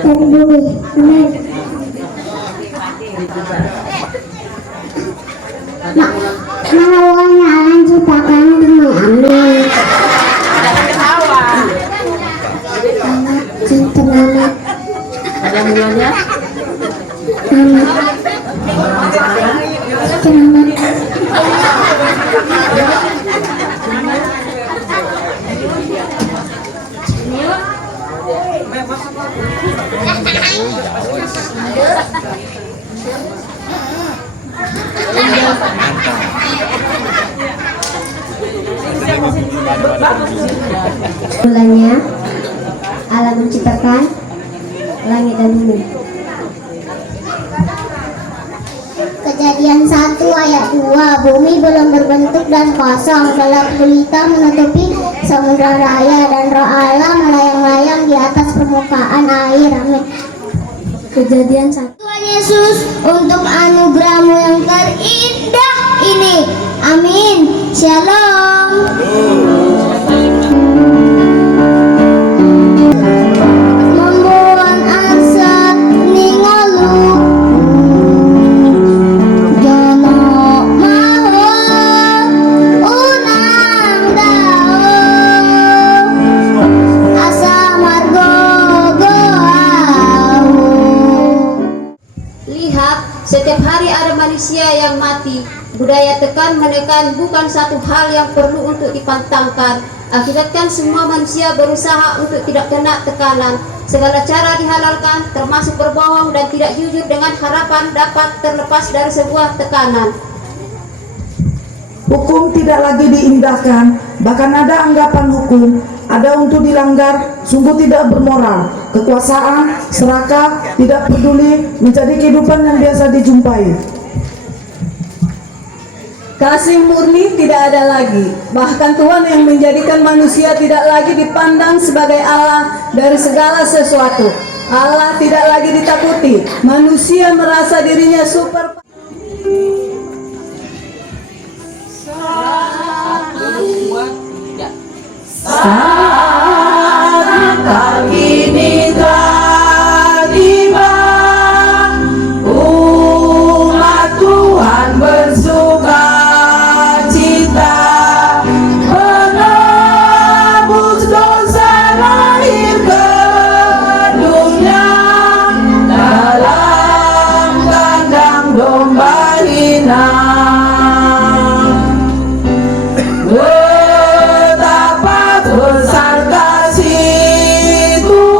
dari bumi. Amin. Mawanya alam ciptakan dengan amin. Cinta nama. Ada mulanya? Nama. Nama. Bulannya Allah menciptakan langit dan bumi. Kejadian 1 ayat 2, bumi belum berbentuk dan kosong, gelap gulita menutupi samudra raya dan roh Allah melayang-layang di atas permukaan air. Amin. Kejadian 1. Tuhan Yesus, untuk anugerahmu yang terindah ini. Amin. Shalom. Membuat asap ningalu jono mau unang dao asa margo goau. Lihat, setiap hari ada manusia yang mati. Budaya tekan menekan bukan satu hal yang perlu untuk dipantangkan. Akibatkan semua manusia berusaha untuk tidak kena tekanan. Segala cara dihalalkan, termasuk berbohong dan tidak jujur dengan harapan dapat terlepas dari sebuah tekanan. Hukum tidak lagi diindahkan, bahkan ada anggapan hukum ada untuk dilanggar, sungguh tidak bermoral. Kekuasaan, serakah, tidak peduli menjadi kehidupan yang biasa dijumpai. Kasih murni tidak ada lagi. Bahkan Tuhan yang menjadikan manusia tidak lagi dipandang sebagai Allah dari segala sesuatu. Allah tidak lagi ditakuti. Manusia merasa dirinya super. Saat ini telah tiba, umat Tuhan bersuka cita, menebus dosa lahir ke dunia dalam kandang domba hina. Betapa besar kasih Tuhan.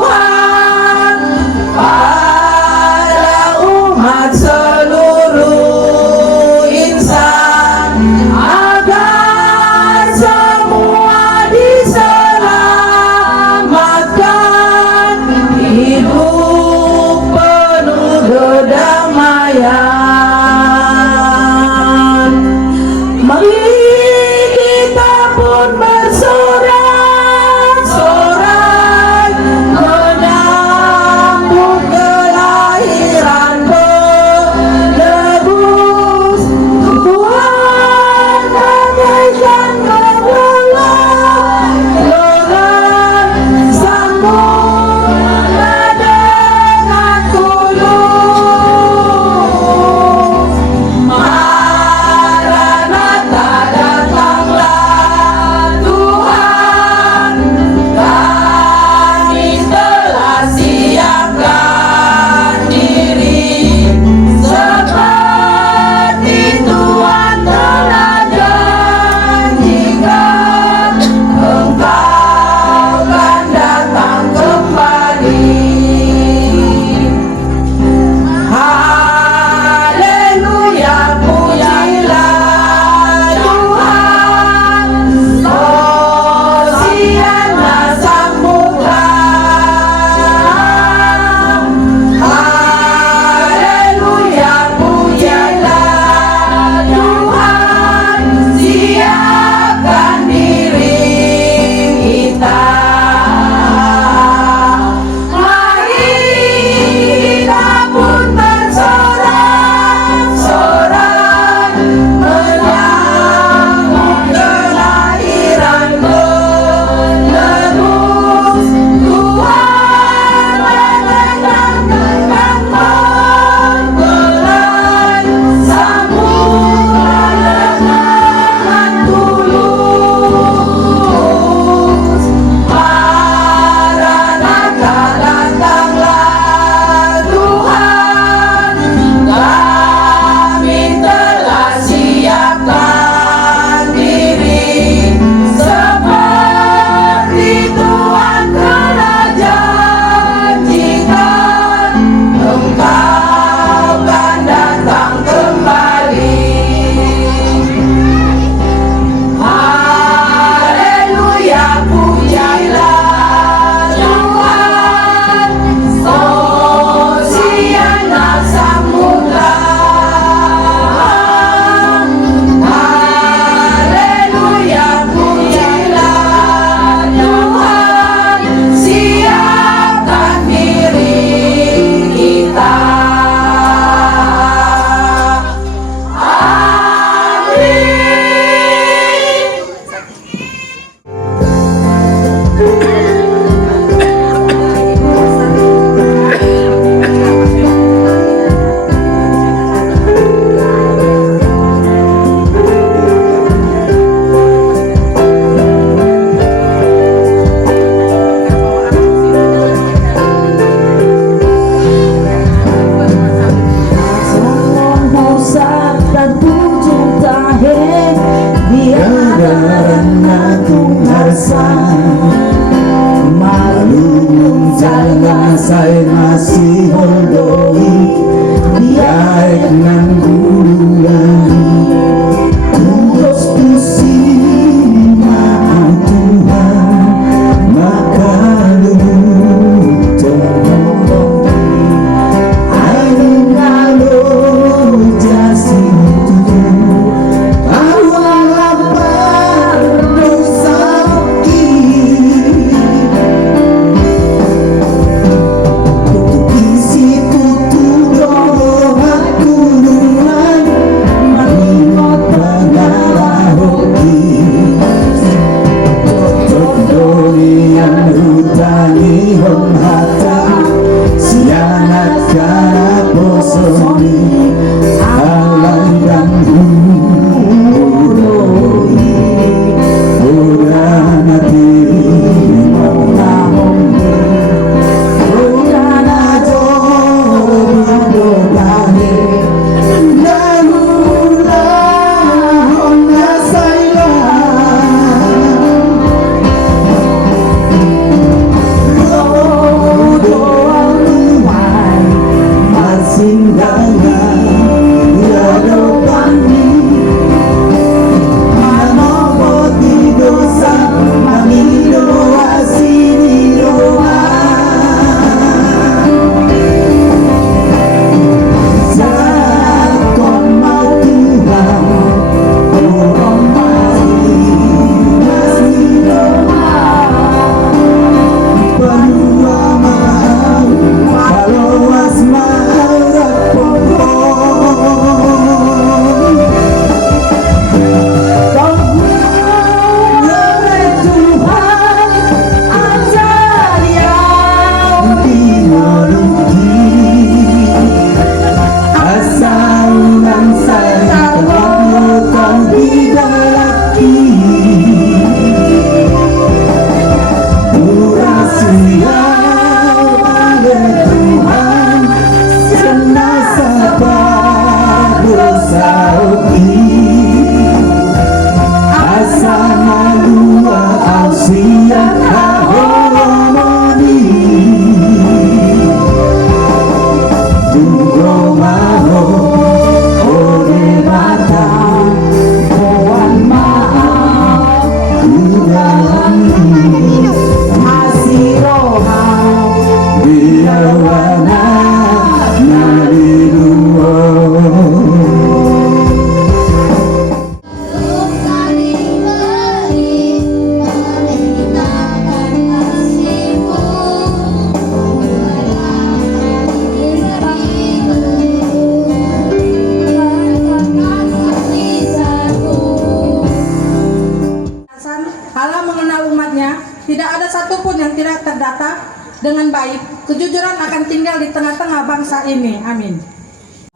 dengan baik, kejujuran akan tinggal di tengah-tengah bangsa ini. Amin.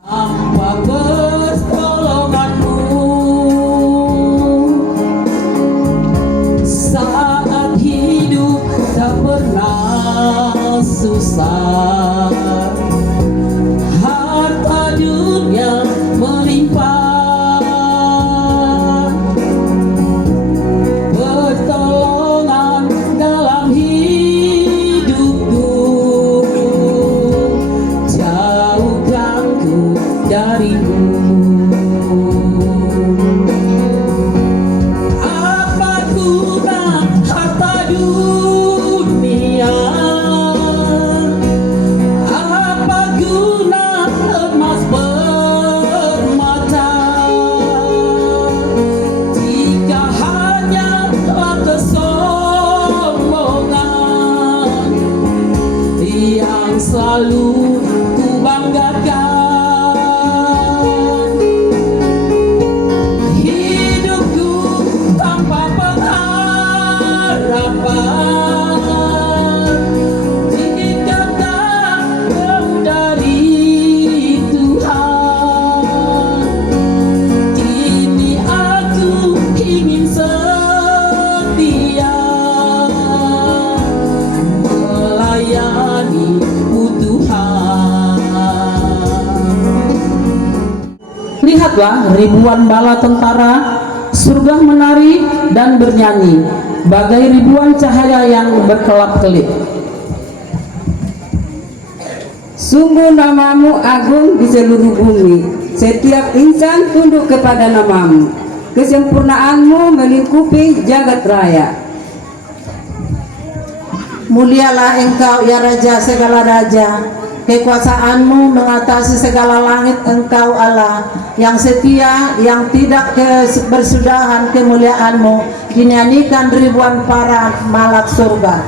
Tanpa pertolonganmu saat hidup tak pernah susah, harta dunia melimpah, pertolongan dalam hidupku, jauhkanku darimu. Apa guna harta dunia? Apa guna emas permata jika hanyalah kesombongan yang selalu ku banggakan? Hidupku tanpa pengharapan jika tak jauh dari Tuhan. Kini aku ingin setia melayani Tuhan. Lihatlah ribuan bala tentara, surga menari dan bernyanyi, bagai ribuan cahaya yang berkelap-kelip. Sungguh namamu agung di seluruh bumi, setiap insan tunduk kepada namamu. Kesempurnaanmu melingkupi jagat raya. Mulialah engkau ya Raja segala raja, kekuasaanmu mengatasi segala langit. Engkau Allah yang setia, yang tidak bersudahan. Kemuliaanmu dinyanyikan ribuan para malaikat surga.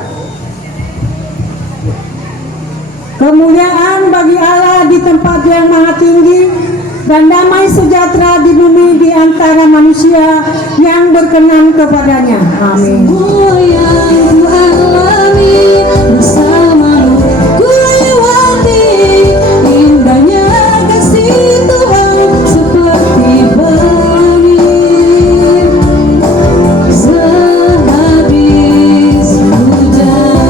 Kemuliaan bagi Allah di tempat yang maha tinggi, dan damai sejahtera di bumi di antara manusia yang berkenan kepadanya. Amin. Indahnya kasih Tuhan seperti langit sehabis hujan.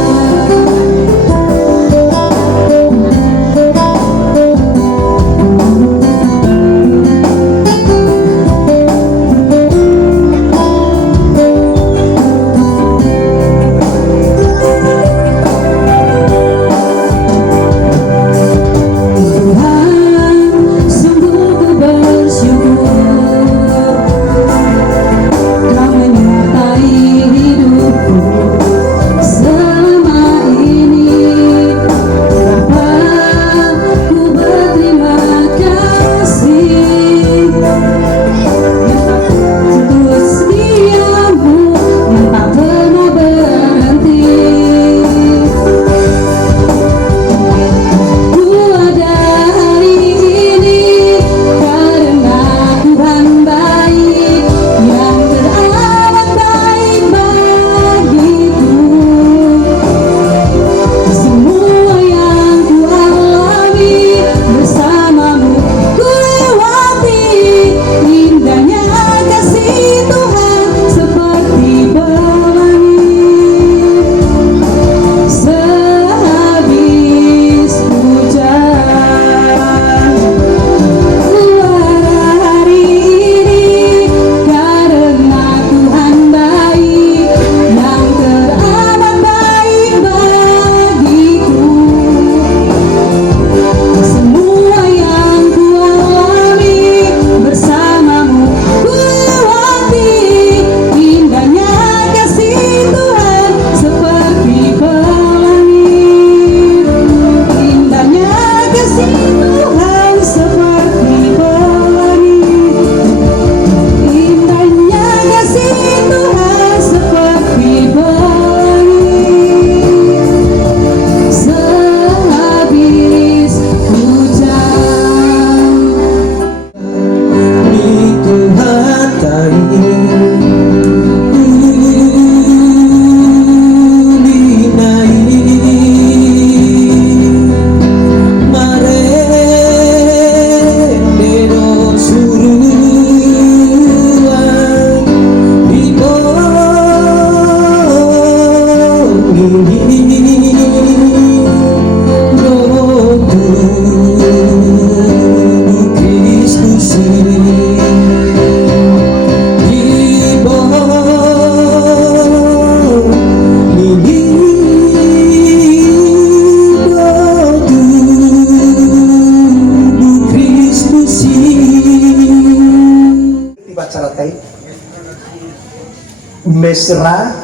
mesra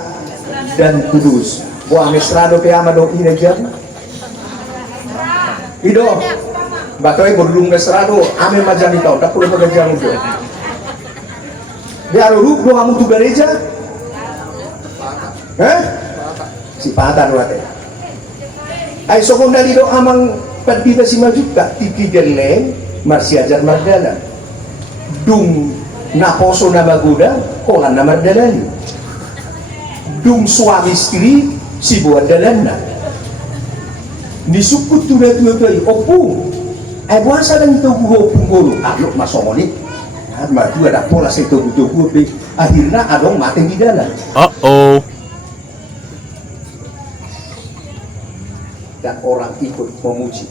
dan kudus. Buah mesra do pe ama do ine jam. Ido. Bakoi berdung mesra do ame majani tau tak perlu pekerjaan itu. Dia ruk do amu tu gereja. Si patan wate. Ai sokong dari do amang padbita si majuka tiki geleng marsi ajar mardala. Dung naposo na baguda kolan na mardalani. Dung suami istri si buat dalana. Disukut tu dah tu opu. Ai buasa dan itu gua punggulu. Alok masongoni. Maju ada pola itu gua akhirnya adong mati di dalam. Dan orang ikut memuji.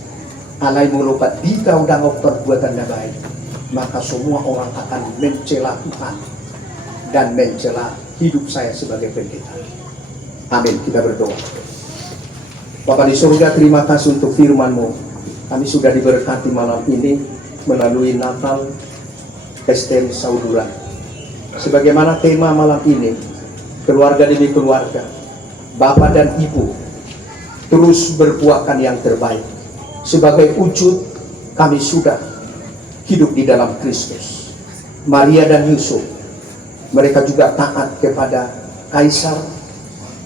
Alai melupat dita udang perbuatan yang baik, maka semua orang akan mencela Tuhan dan mencela hidup saya sebagai pendeta. Amin. Kita berdoa. Bapa di surga, terima kasih untuk firman-Mu. Kami sudah diberkati malam ini melalui Natal STM Sauduran. Sebagaimana tema malam ini, keluarga demi keluarga, Bapak dan Ibu terus berbuahkan yang terbaik. Sebagai wujud kami sudah hidup di dalam Kristus. Maria dan Yusuf, mereka juga taat kepada Kaisar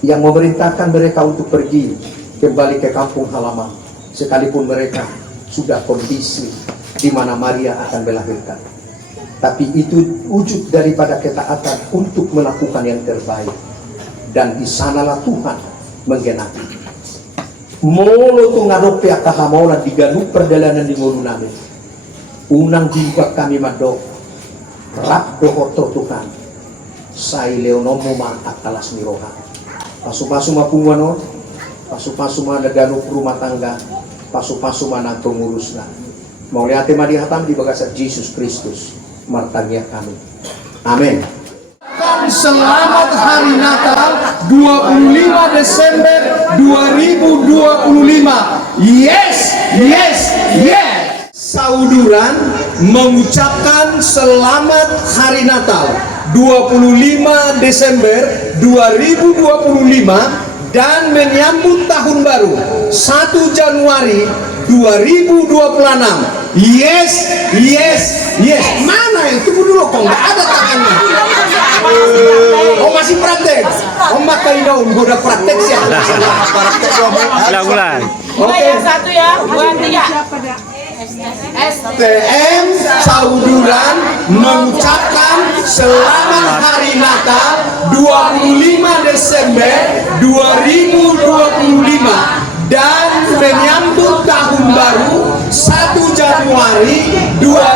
yang memerintahkan mereka untuk pergi kembali ke kampung halaman, sekalipun mereka sudah kondisi di mana Maria akan melahirkan. Tapi itu wujud daripada ketaatan untuk melakukan yang terbaik, dan di sanalah Tuhan menggenapi. Molo tu ngadok pihak kahamola diganuk perjalanan di mulu nabi. Unang jumpa kami madok rak dohoto Tuhan. Sai leonomo ma akalas miroha. Pasu-pasu mapunguano, pasu-pasu ma ganuk rumah tangga, pasu-pasu ma nanto ngurusna. Mau lihat tema di hatam di bagasa Yesus Kristus martangnya kami. Amin. Selamat Hari Natal 25 Desember 2025. Yes, yes, yes. Sauduran mengucapkan selamat Hari Natal 25 Desember 2025 dan menyambut tahun baru 1 Januari 2026. Yes, yes, yes. Mana yang tunggu dulu kok nggak ada tangannya. Oh masih praktek. Oh makai daun, gue udah praktek sih. Praktek ulang. Oke. Yang satu ya, 2, 3. STM Sauduran mengucapkan selamat Hari Natal 25 Desember 2025 dan menyambut tahun baru 1 Januari 2026.